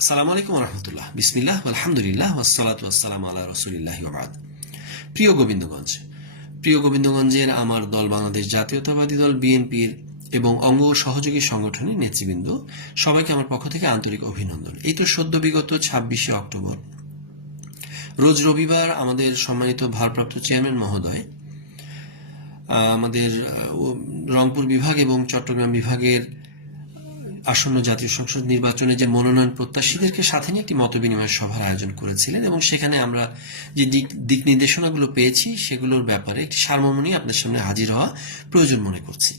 আসসালামু আলাইকুম রহমতুল্লাহ বিসমিল্লাহ আলহামদুলিল্লাহ ওয়াসালাত ওয়াসালাম আল্লাহ রসুলিল্লাহ ওবাদ প্রিয় গোবিন্দগঞ্জ, প্রিয় গোবিন্দগঞ্জের আমার দল বাংলাদেশ জাতীয়তাবাদী দল বিএনপির এবং অঙ্গ সহযোগী সংগঠনের নেতৃবৃন্দ, সবাইকে আমার পক্ষ থেকে আন্তরিক অভিনন্দন। এই তো সদ্য বিগত ছাব্বিশে অক্টোবর। রোজ রবিবার আমাদের সম্মানিত ভারপ্রাপ্ত চেয়ারম্যান মহোদয় আমাদের রংপুর বিভাগ এবং চট্টগ্রাম বিভাগের আসন্ন জাতীয় সংসদ নির্বাচনে যে মনোনয়ন প্রত্যাশীদেরকে সাথে নিয়ে একটি মতবিনিময় সভার আয়োজন করেছিলেন এবং সেখানে আমরা যে দিক নির্দেশনাগুলো পেয়েছি সেগুলোর ব্যাপারে একটি সারমর্ম নিয়ে আপনার সামনে হাজির হওয়া প্রয়োজন মনে করছি।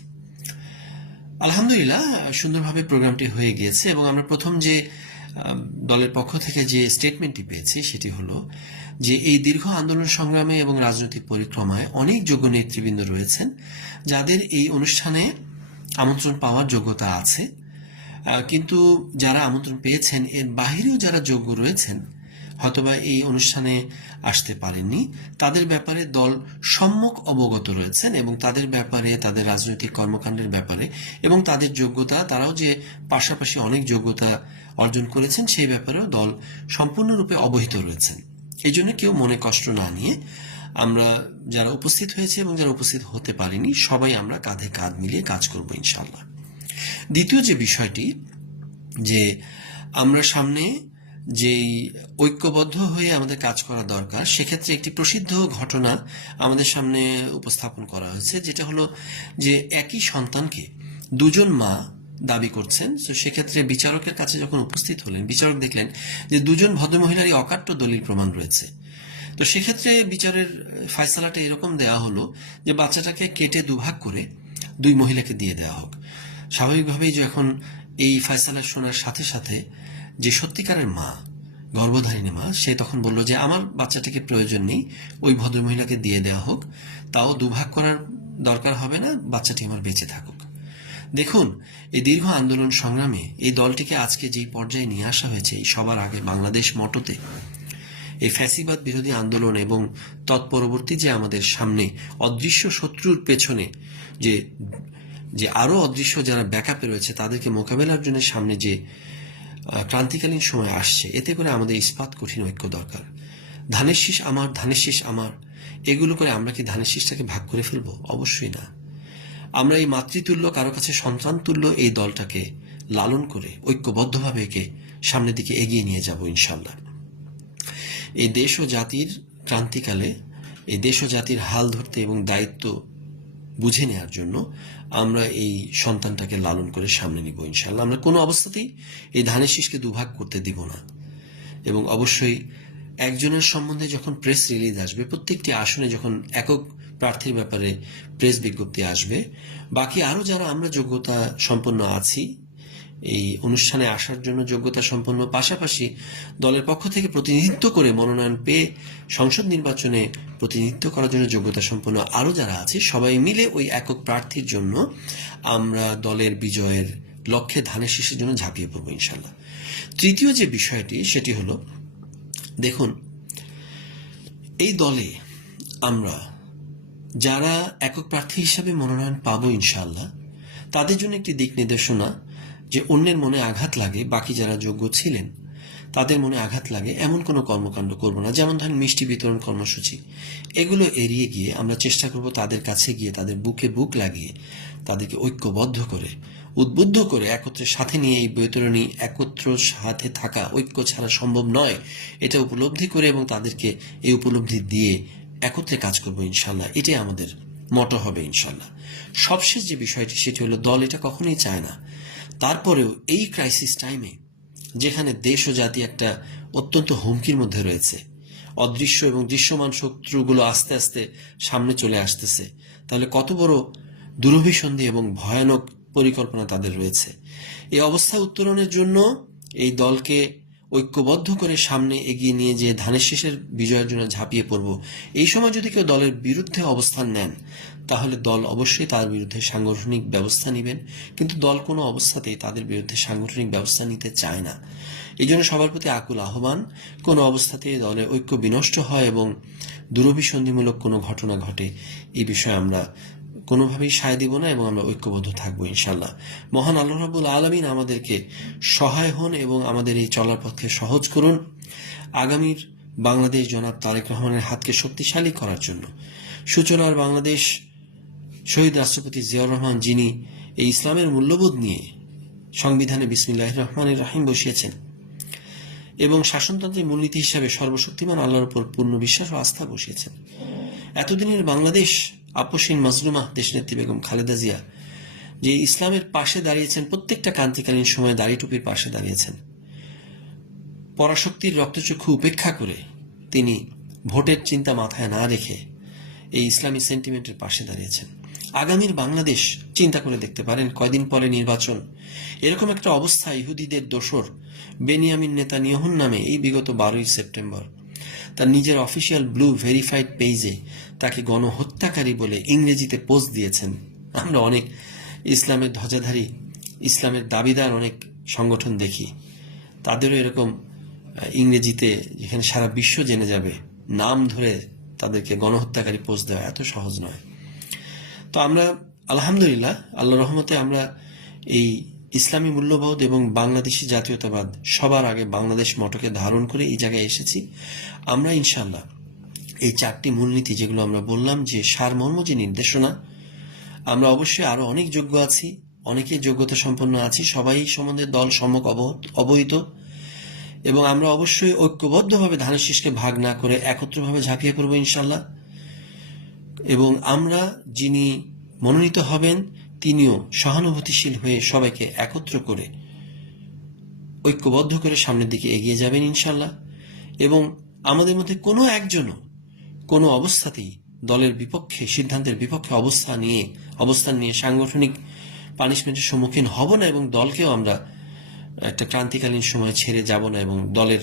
আলহামদুলিল্লাহ, সুন্দরভাবে প্রোগ্রামটি হয়ে গিয়েছে এবং আমরা প্রথম যে দলের পক্ষ থেকে যে স্টেটমেন্টটি পেয়েছি সেটি হলো যে এই দীর্ঘ আন্দোলন সংগ্রামে এবং রাজনৈতিক পরিক্রমায় অনেক যোগ্য নেতৃবৃন্দ রয়েছেন, যাদের এই অনুষ্ঠানে আমন্ত্রণ পাওয়ার যোগ্যতা আছে। কিন্তু যারা আমন্ত্রণ পেয়েছেন, এর বাহিরেও যারা যোগ্য রয়েছেন, হয়তোবা এই অনুষ্ঠানে আসতে পারেননি। তাদের ব্যাপারে দল সম্যক অবগত রয়েছেন এবং তাদের ব্যাপারে, তাদের রাজনৈতিক কর্মকাণ্ডের ব্যাপারে এবং তাদের যোগ্যতা, তারাও যে পাশাপাশি অনেক যোগ্যতা অর্জন করেছেন, সেই ব্যাপারেও দল সম্পূর্ণরূপে অবহিত রয়েছেন। এই জন্য কেউ মনে কষ্ট না নিয়ে আমরা যারা উপস্থিত হয়েছে এবং যারা উপস্থিত হতে পারিনি, সবাই আমরা কাঁধে কাঁধ মিলিয়ে কাজ করব ইনশাল্লাহ দ্বিতীয় যে বিষয়টি, যে আমরা সামনে যেই ঐক্যবদ্ধ হয়ে আমাদের কাজ করা দরকার, সেক্ষেত্রে একটি প্রসিদ্ধ ঘটনা আমাদের সামনে উপস্থাপন করা হয়েছে, যেটা হলো যে একই সন্তানকে দুজন মা দাবি করছেন। তো সেক্ষেত্রে বিচারকের কাছে যখন উপস্থিত হলেন, বিচারক দেখলেন যে দুজন ভদ্রমহিলারই অকাট্য দলিল প্রমাণ রয়েছে। তো সেক্ষেত্রে বিচারের ফয়সালাটা এরকম দেওয়া হলো যে বাচ্চাটাকে কেটে দুভাগ করে দুই মহিলাকে দিয়ে দেওয়া হোক। স্বাভাবিকভাবেই যখন এই ফয়সালা শোনার সাথে সাথে যে সত্যিকারের মা, গর্ভধারিণী মা, সে তখন বলল যে, আমার বাচ্চাটাকে প্রয়োজন নেই, ওই ভদ্রমহিলাকে দিয়ে দেওয়া হোক। তাও দুভাগ করার দরকার হবে না, বাচ্চাটি আমার বেঁচে থাকুক। দেখুন, এই দীর্ঘ আন্দোলন সংগ্রামে এই দলটিকে আজকে যেই পর্যায়ে নিয়ে আসা হয়েছে, এই সবার আগে বাংলাদেশ মটোতে, এই ফ্যাসিবাদ বিরোধী আন্দোলন এবং তৎপরবর্তী যে আমাদের সামনে অদৃশ্য শত্রুর পেছনে যে যে আরও অদৃশ্য যারা ব্যাকআপে রয়েছে, তাদেরকে মোকাবেলার জন্য সামনে যে ক্রান্তিকালীন সময় আসছে, এতে করে আমাদের ইস্পাত কঠিন ঐক্য দরকার। ধানের শীষ আমার, ধানের শীষ আমার, এগুলো করে আমরা কি ধানের শীষটাকে ভাগ করে ফেলব? অবশ্যই না। আমরা এই মাতৃতুল্য, কারও কাছে সন্তান তুল্য এই দলটাকে লালন করে, ঐক্যবদ্ধভাবে একে সামনের দিকে এগিয়ে নিয়ে যাব ইনশাল্লাহ এই দেশ ও জাতির ক্রান্তিকালে, এই দেশ ও জাতির হাল ধরতে এবং দায়িত্ব বুঝে নেওয়ার জন্য আমরা এই সন্তানটাকে লালন করে সামনে নিব ইনশাল্লাহ আমরা কোনো অবস্থাতেই এই ধানের শীষকে দুভাগ করতে দিব না। এবং অবশ্যই একজনের সম্বন্ধে যখন প্রেস রিলিজ আসবে, প্রত্যেকটি আসনে যখন একক প্রার্থীর ব্যাপারে প্রেস বিজ্ঞপ্তি আসবে, বাকি আরও যারা আমরা যোগ্যতা সম্পন্ন আছি এই অনুষ্ঠানে আসার জন্য যোগ্যতা সম্পন্ন পাশাপাশি দলের পক্ষ থেকে প্রতিনিধিত্ব করে মনোনয়ন পেয়ে সংসদ নির্বাচনে প্রতিনিধিত্ব করার জন্য যোগ্যতা সম্পন্ন আরও যারা আছে, সবাই মিলে ওই একক প্রার্থীর জন্য আমরা দলের বিজয়ের লক্ষ্যে ধানের শীষের জন্য ঝাঁপিয়ে পড়ব ইনশাল্লাহ। তৃতীয় যে বিষয়টি, সেটি হলো, দেখুন, এই দলে আমরা যারা একক প্রার্থী হিসাবে মনোনয়ন পাবো ইনশাল্লাহ, তাদের জন্য একটি দিক নির্দেশনা যে অন্যের মনে আঘাত লাগে, বাকি যারা যোগ্য ছিলেন, তাদের মনে আঘাত লাগে, এমন কোনো কর্মকাণ্ড করব না। যেমন ধরেন মিষ্টি বিতরণ কর্মসূচি। এগুলো এড়িয়ে গিয়ে আমরা চেষ্টা করব তাদের কাছে গিয়ে, তাদের বুকে বুক লাগিয়ে, তাদেরকে ঐক্যবদ্ধ করে, উদ্বুদ্ধ করে একত্রে সাথে নিয়ে এই বিতরণী একত্র সাথে থাকা ঐক্য ছাড়া সম্ভব নয়। এটা উপলব্ধি করে এবং তাদেরকে এই উপলব্ধি দিয়ে একত্রে কাজ করব ইনশাল্লাহ এটাই আমাদের মটো হবে ইনশাল্লাহ সবশেষ যে বিষয়টি, সেটি হলো দল এটা কখনোই চায় না। তারপরেও এই ক্রাইসিস টাইমে যেখানে দেশ ও জাতি একটা অত্যন্ত হুমকির মধ্যে রয়েছে, অদৃশ্য এবং দৃশ্যমান শত্রুগুলো আস্তে আস্তে সামনে চলে আসতেছে, তাহলে কত বড় দুরভিসন্ধি এবং ভয়ানক পরিকল্পনা তাদের রয়েছে। এই অবস্থা উত্তরণের জন্য এই দলকে ঐক্যবদ্ধ করে সামনে এগিয়ে নিয়ে যে ধানের শেষের বিজয়ের জন্য ঝাঁপিয়ে পড়ব। এই সময় যদি কেউ দলের বিরুদ্ধে অবস্থান নেন, তাহলে দল অবশ্যই তার বিরুদ্ধে সাংগঠনিক ব্যবস্থা নেবেন। কিন্তু দল কোনো অবস্থাতেই তাদের বিরুদ্ধে সাংগঠনিক ব্যবস্থা নিতে চায় না। এই জন্য সবার প্রতি আকুল আহ্বান, কোনো অবস্থাতে দলে ঐক্য বিনষ্ট হয় এবং দূরভিসন্ধিমূলক কোনো ঘটনা ঘটে এই বিষয়ে আমরা কোনোভাবেই সায় দিব না এবং আমরা ঐক্যবদ্ধ থাকব ইনশাল্লাহ মহান আল্লাহ রাবুল আলমিন আমাদেরকে সহায় হন এবং আমাদের এই চলার পথকে সহজ করুন। আগামীর বাংলাদেশ জনাব তারেক রহমানের হাতকে শক্তিশালী করার জন্য। সূচনার বাংলাদেশ শহীদ রাষ্ট্রপতি জিয়াউর রহমান যিনি এই ইসলামের মূল্যবোধ নিয়ে সংবিধানে বিসমিল্লাহ রহমানের রাহিম বসিয়েছেন এবং শাসনতন্ত্রের মূলনীতি হিসাবে সর্বশক্তিমান আল্লাহর উপর পূর্ণ বিশ্বাস ও আস্থা বসিয়েছেন। এতদিনের বাংলাদেশ আপসীন মাজলুমা দেশনেত্রী বেগম খালেদা জিয়া, যে ইসলামের পাশে দাঁড়িয়েছেন, প্রত্যেকটা ক্রান্তিকালীন সময়ে দাড়ি টুপির পাশে দাঁড়িয়েছেন। পরাশক্তির রক্তচক্ষু উপেক্ষা করে তিনি ভোটের চিন্তা মাথায় না রেখে এই ইসলামী সেন্টিমেন্টের পাশে দাঁড়িয়েছেন। আগামীর বাংলাদেশ চিন্তা করে দেখতে পারেন, কয়দিন পরে নির্বাচন। এরকম একটা অবস্থা ইহুদিদের দোসর বেনিয়ামিন নেতা নিয়হুন নামে এই বিগত বারোই সেপ্টেম্বর। তার নিজের অফিসিয়াল ব্লু ভেরিফাইড পেজে তাকে গণহত্যাকারী বলে ইংরেজিতে পোস্ট দিয়েছেন। আমরা অনেক ইসলামের ধ্বজাধারী, ইসলামের দাবিদার অনেক সংগঠন দেখি। তাদেরও এরকম ইংরেজিতে যেখানে সারা বিশ্ব জেনে যাবে, নাম ধরে তাদেরকে গণহত্যাকারী পোস্ট দেওয়া এত সহজ নয়। তো আমরা, আলহামদুলিল্লাহ আল্লাহ রহমতে আমরা এই ইসলামী মূল্যবোধ এবং বাংলাদেশি জাতীয়তাবাদ, সবার আগে বাংলাদেশ মটকে ধারণ করে এই জায়গায় এসেছি। আমরা ইনশাল্লাহ এই চারটি মূলনীতি যেগুলো আমরা বললাম যে সারমর্ম যে নির্দেশনা, আমরা অবশ্যই আরও অনেক যোগ্য আছি, অনেকে যোগ্যতা সম্পন্ন আছি, সবাই সম্বন্ধে দল সম্যক অবহিত এবং আমরা অবশ্যই ঐক্যবদ্ধভাবে ধানের শীষকে ভাগ না করে একত্রভাবে ঝাঁপিয়ে পড়ব ইনশাল্লাহ এবং আমরা যিনি মনোনীত হবেন তিনিও সহানুভূতিশীল হয়ে সবাইকে একত্র করে ঐক্যবদ্ধ করে সামনের দিকে এগিয়ে যাবেন ইনশাল্লাহ। এবং আমাদের মধ্যে কোনো একজনও কোনো অবস্থাতেই দলের বিপক্ষে, সিদ্ধান্তের বিপক্ষে অবস্থা নিয়ে, অবস্থান নিয়ে সাংগঠনিক পানিশমেন্টের সম্মুখীন হব না এবং দলকেও আমরা একটা ক্রান্তিকালীন সময় ছেড়ে যাব না এবং দলের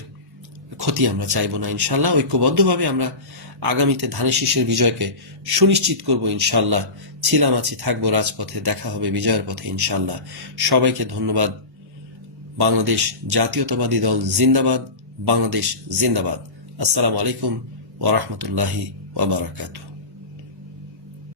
ক্ষতি আমরা চাইব না ইনশাল্লাহ। ঐক্যবদ্ধভাবে আমরা আগামীতে ধানের শীষের বিজয়কে সুনিশ্চিত করব ইনশাল্লাহ। ছিলাম আছি থাকব রাজপথে, দেখা হবে বিজয়ের পথে ইনশাল্লাহ। সবাইকে ধন্যবাদ। বাংলাদেশ জাতীয়তাবাদী দল জিন্দাবাদ, বাংলাদেশ জিন্দাবাদ। আসসালামু আলাইকুম ওরহমতুল্লাহি ওবরাকাতুহ